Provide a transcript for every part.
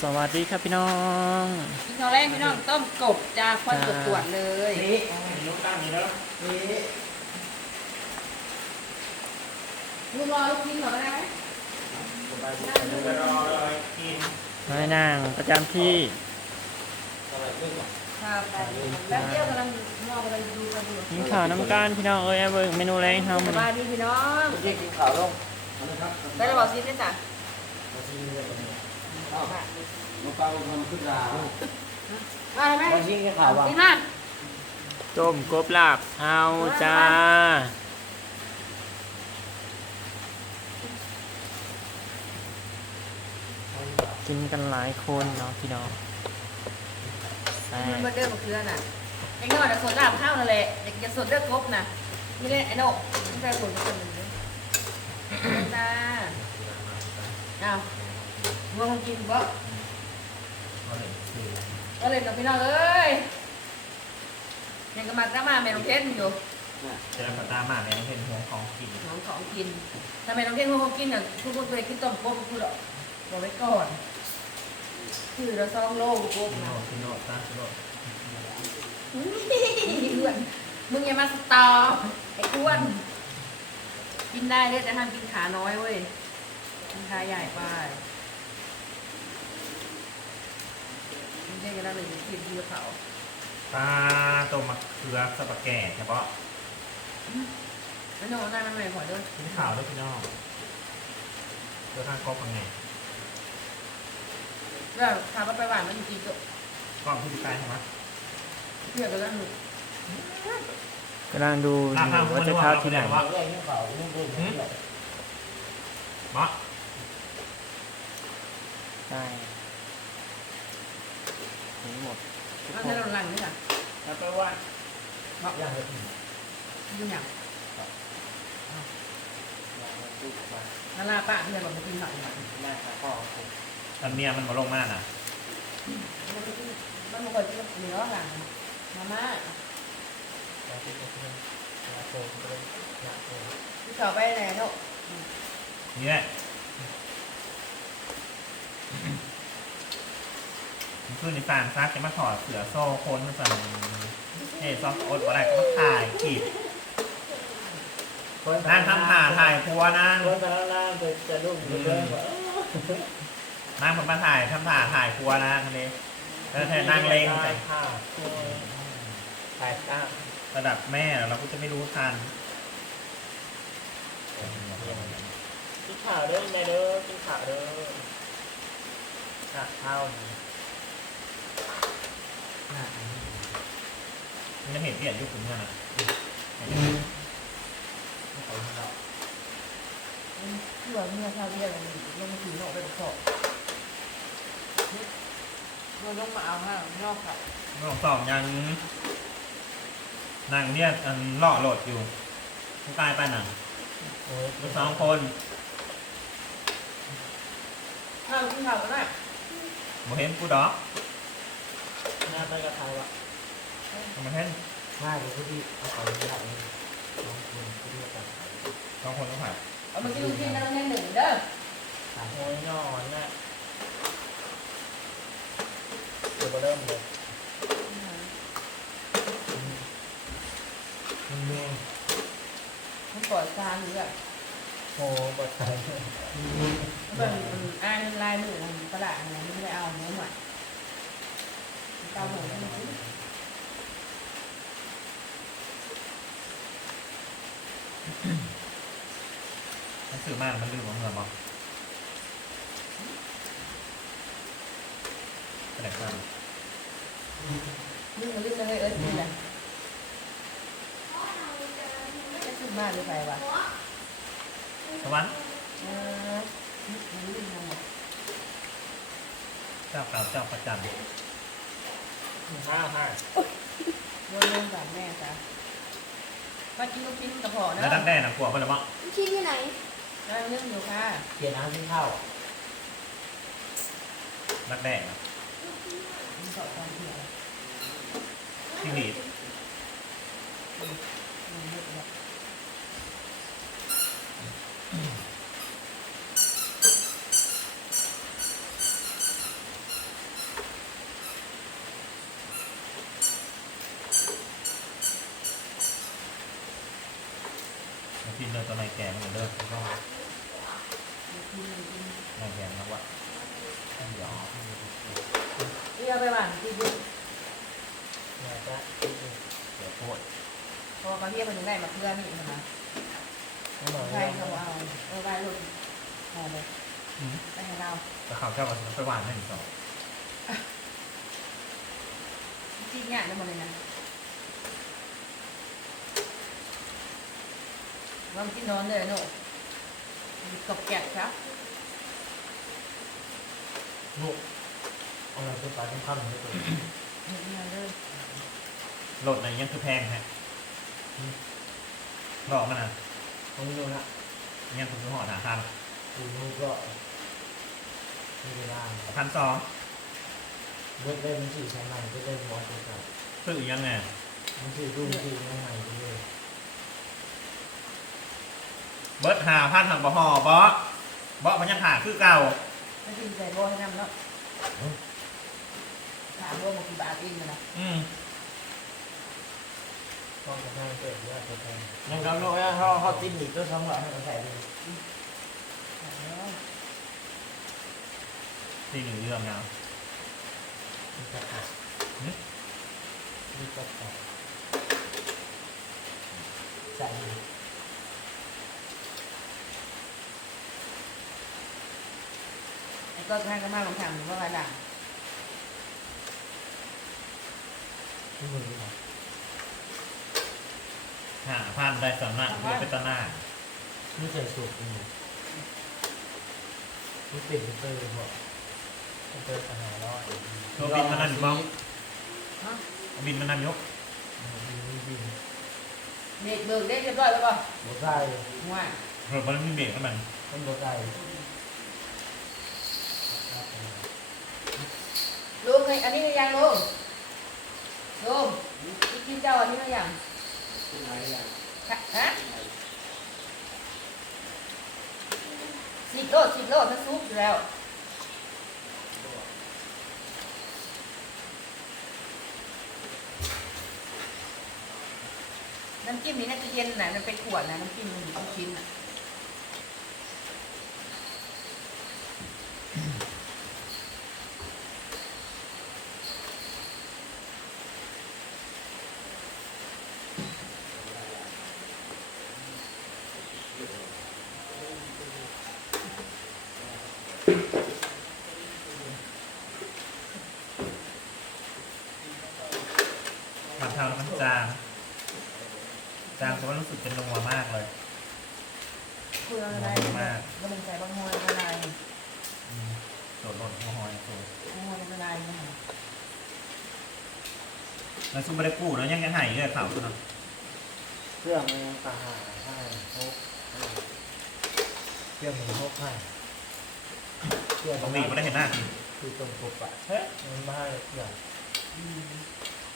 สวัสดีครับพี่น้อง พี่น้องแรกพี่น้องต้มกบจ้าควันตรวจตรวจเลยนี่ลูกตั้งนี่แล้วนี่ลูกรอลูกชิ้นก่อนได้ไหมไปรอเลยกินน้อยนางประจำที่ครับแป๊บเดียวกำลังมองกำลังดูกันอยู่กินข้าวน้ำกันพี่น้องเอ้ยเอาเบิ่งเมนูแรงเฮาสมันบายดีพี่น้องเรียกกินข่าวลงได้ระบอกซีนได้จ้ะ ลูกตั้งทำขึ้นรามาไหมบางทีกินข่าวว่าดีมากต้มกบลาบเฮาจ้ากินกันหลายคนเนาะพี่น้องแซ่มันบเบอร์เดอร์มะเขือน่ะไอ้น้อยน่ะสดลาบข้าวนั่นแหละเด็กจะสดเด้อกบน่ะนี่แหละไอ้โน่ไม่ใช่ผลคนหนึ่งเลยจ้าอ้า วงงกินบ่ก็เลยน้องพี่น้องเอ้ยยังก็มาตามมาแม่น้องเทนอยู่เจอตามมาเนี่ยเห็นหัวของกินของของกินทำไมน้องเท่งเขากินอะคุณคุณตัวเองกินต้มโป๊กคุณหรอกบอกไว้ก่อน คือเราซองโลกโป๊กโนนะดโนดตาโนดอ้วนมึงอย่ามาสตอไอ้อ้วนกินได้เลยแต่ห้ามกินขาน้อยเว้ยกินขาใหญ่ไป ไม่ใช่กันแล้วเลยกินเยอะเขาปลาตัวมะเขือสปาเกตเฉพาะแล้วน้องนั่งทำไมขอด้วยกินข่าวด้วยพี่น้องเพื่อข้างครอบข้างไงแล้วพาไปหวานมันจริงๆก็กล้องที่ใต้ใช่ไหมเพื่อกันแล้วหนูกำลังดูอยู่ว่าจะเข้าที่ไหนข่าวแรกกินข่าวนี่ดูนี่มะใช่ เห็นหมดทุกเอาคให้นเราหลังนี่ค่ะแล้วไปว่าอย่างไรยุ่งอย่างนาลาป้าที่เราบอกมากินหน่อยหน่อยแม่ค่ะพ่อแต่เมียมันมาลงมากนะมันบางคนที่เหนือหลังมาม่าที่เขาไปไหนเนาะนี่แหละ มันขึ้นในฟานซักจะมาถอดเสือโซ่คนมาสั่งเฮ้ซอฟอดอะไรก็มาถ่ายขีดนั่งทำถ่าถ่ายครัวนั่งคนแต่ละน้ำจะจะรุ่งเรื่อยๆว่านั่งบนมาถ่ายทำถ่าถ่ายครัวนะคันนี้แล้วแทนนั่งเล็งใส่ข้าวถ่ายข้าวระดับแม่เราก็จะไม่รู้ทันกินข่าวเด้อแม่เด้อกินข่าวเด้อข้าว มันจะเห็นเปลี่ยนยุคถึงเมื่อน่ะเพื่อเมื่อเช้าเรียกอะไรลงมาถือเนาะไปบอกสอบเราลงมาเอาห้านอกค่ะน้องสองยังนั่งเนี่ยอันล่อโหลดอยู่ผู้ตายไปหนังโอ้ยมีสองคนข้าวกินข้าวก็ได้โมเห็นกูดอกห น้าไปกับใครวะโมเห็นง่ายเลยที่เอาไปไม่ได้เลยลองคุณที่นี่กันสองคนต้องผ่านเอามากินลูกชิ้นแล้วแค่หนึ่งเด้อโอ้ยนอนน่ะเดี๋ยวมาเริ่มเลยมันมีมันปล่อยซานอยู่แบบโอ้บดใส่มันอ่านลายมือมันตลาดอะไรไม่ได้เอาเนื้อหน่อย เตาหมูมันกินมันสื่อมากมันลืมของเงินบอกไปไหนกันนี่มันลิ้นเลยเอิร์ธนี่แหละจะขึ้นมาหรือไงวะสวรรค์เออมันลิ้นมันเจ้าเก่าเจ้าประจัน ห้าห้าโยนลงกับแม่จ้ะมากินลูกชิ้นกับพอนะแล้วดักแด้นะกลัวคนละมั้งชิ้นอยู่ไหนนั่งเรื่องอยู่ค่ะเขียนน้ำที่เข้าดักแด้นะมันสอบความเพียรที่หนีดมันเยอะเลย เลยตัวไหนแก่มันเหมือนเดิม ก็ ไหนแก่แล้ววะเดี๋ยว นี่เอา ไปหวานที่ดินอยากจะเดี๋ยวโคตรพราะว่าเขาเรียกมันถึงได้มาเพื่อนนี่นะไม่หน่อยใช่เขาเอาเออไปลูกเอาไปไปให้เราแต่ข่าวเจ้าว่าไปหวานให้หนึ่งสองจิ้งเนี่ยได้หมดเลยนะวางที่นอนเลยหนูกบแกะครับลูก เอาอะไรไปปลาต้องข้ามหนึ่งตัวเห็นงานเลยโหลดในยังคือแพงฮะหลอกมันอะผมดูนะยังคือห่อหนาพันดูลูกก็ไม่ได้ล่างพันสองเบิร์ดได้มันสี่ใช้ใหม่ก็ได้มอสตัวเก่าซื้อยังไงมันสี่รุ่นสี่ใหม่ไปเลยเบิร์ดหาพันทางบ่ห่อบอสบอสมันยังหาคือเก่าไม่กินใส่โบให้น้ำเนาะ ถามโบมากี่บาทเองนะอืมต้องกระทั่งเกิดว่าตัวแทนยังเราโน้ยเขาเขาจิ้มอีกตัวสองหลอดให้เขาใส่ดีที่หนึ่งเรื่องแล้วมีกระตักมีกระตักใส่ดีไอ้ก็ให้ก็มาลองทำว่าอะไรล่ะ ที่มือครับ หาพันได้สำนักเพื่อเป็นตะหน้านี่ใส่สูตรนี่นี่เป็นเตอร์พอเตอร์ปัญหาร้อยตัวบินมันนั่นบ้องฮะบินมันนั่นยกบินบินเด็กเบิกได้เรียบร้อยแล้วป่ะบัวใส่ว่าเฮ้ยมันมีเบรกแล้วมันต้นบัวใส่ลุงไงอันนี้ยังลุง ลุงกินเจ้าอันนี้มาอย่างฮะสิบโลสิบโลถ้าซุปอยู่แล้วน้ำจิ้มนี้น่าจะเย็นนะมันเป็นขวดนะน้ำจิ้มมันอยู่ทุกชิ้นอะ มันเท่าแล้วมันจาง จางแต่ว่ารู้สึกจะนัวมากเลยเพื่ออะไรมากก็เป็นใส่บางมวยอะไรอืมโดดหล่นหัวหอยโดดบางมวยอะไรเนี่ยแล้วซุปไม่ได้กู้แล้วยังยังหายเลยข่าวคุณนะเครื่องมันยังตาหาให้ฮกเครื่องมันฮกให้เครื่องตรงนี้ไม่ได้เห็นหน้าคือตรงปกปะเฮ้ยมันไม่ให้เครื่องอืม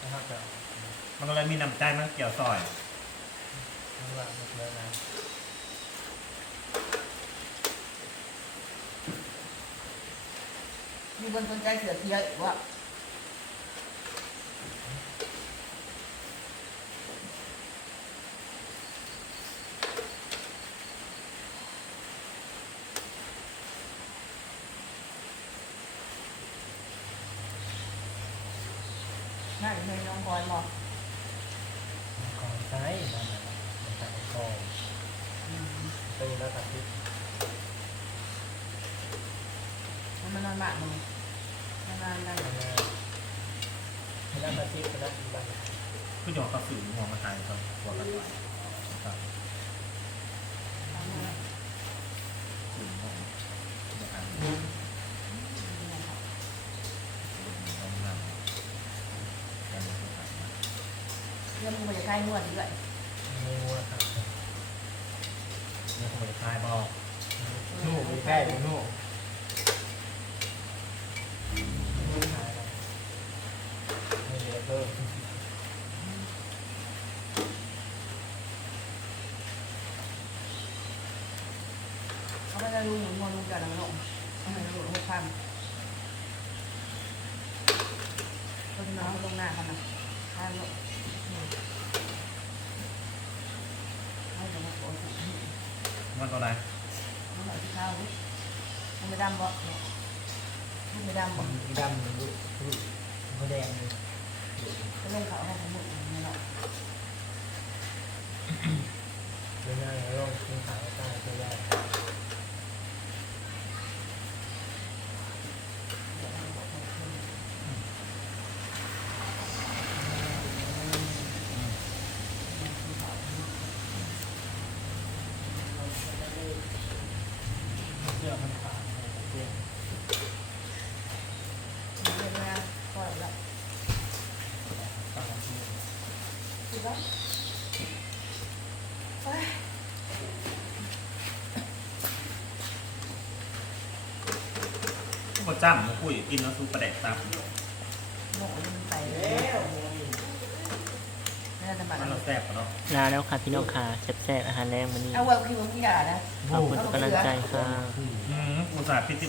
นะครับแต่ มันก็เลยมีน้ำใจมันเกี่ยวซอยมันเลยนะมีคนสนใจเสือเทียอีกว่าน่าจะเคยน้องพลอยบอก มันกองใช้นั่นแหละมันใส่กอง อืม เป็นแล้วตัดที่ มันมานอน บ้านมึงมานอนได้มันให้แล้วตัดที่เป็นแล้วอีกบ้างผู้หญิงเขาสื่อมองมาทายเขาหัวกันไหวครับสื่อมองมาทายลองนั่งกันดูครับเรื่องมึงไปจะใกล้นวดด้วยไม่รู้นะครับนี่ขโมยทายบอกนู่นใกล้ไปนู่นไม่ขายแล้วไม่เหลือเพิ่ม เขาไม่ได้รู้หมุนมวลุงจากหลังลง เขาไม่ได้รู้หกพันคนน้องลงหน้าเขานะข้างลงให้แต่มาโกรธมันตัวไหนมันหน่อยที่ข้าวนี่มันไม่ดำบ่เนี่ยมันไม่ดำบ่ไมีดำมันดูดูมันแดงเลยก็ลงเขาให้ทั้งหมดนี่เนาะเดี๋ยวหน้าเราลองกินขาวใต้ก็ได้ เสื้อมันขาดเสื้อ เรียนมาก่อนละ ตาที่ คิดว่าไป พวกจ้ำมาคุยกินแล้วซุปปลาแดกตับหมอมันไปแล้วน่าจะมามันเราแซ่บกว่าเนาะลาแล้วค่ะพี่น้องค่ะแซ่บๆอาหารแรงวันนี้เอาไว้คิวมึงอย่านะขอบคุณทุกกำลังใจค่ะอืมอุตส่าห์พิจิ